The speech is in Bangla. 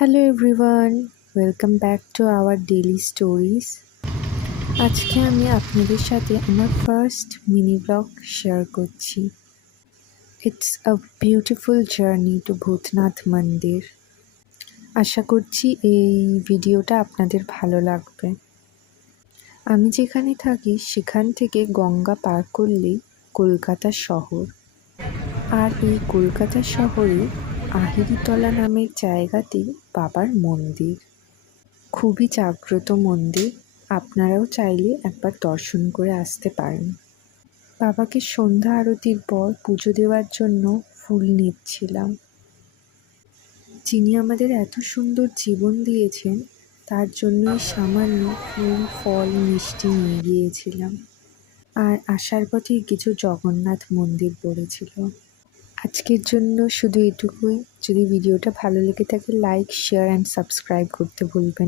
Hello everyone, welcome back to our daily stories. আজকে আমি আপনাদের সাথে আমার ফার্স্ট মিনি ব্লগ শেয়ার করছি। It's a beautiful journey to Bhootnath মন্দির। আশা করছি এই ভিডিওটা আপনাদের ভালো লাগবে। আমি যেখানে থাকি সেখান থেকে গঙ্গা পার করলেই কলকাতা শহর। আর এই কলকাতা শহরে আহিরিতলা নামের জায়গাতেই বাবার মন্দির। খুবই জাগ্রত মন্দির, আপনারাও চাইলে একবার দর্শন করে আসতে পারেন। বাবাকে সন্ধ্যা আরতির পর পুজো দেওয়ার জন্য ফুল নিচ্ছিলাম। যিনি আমাদের এত সুন্দর জীবন দিয়েছেন তার জন্যই সামান্য ফুল ফল মিষ্টি নিয়ে গিয়েছিলাম। আর আসার পথে কিছু জগন্নাথ মন্দির পড়েছিল। আজকের জন্য শুধু এটুকুই। যদি ভিডিওটা ভালো লেগে থাকে লাইক, শেয়ার অ্যান্ড সাবস্ক্রাইব করতে ভুলবেন।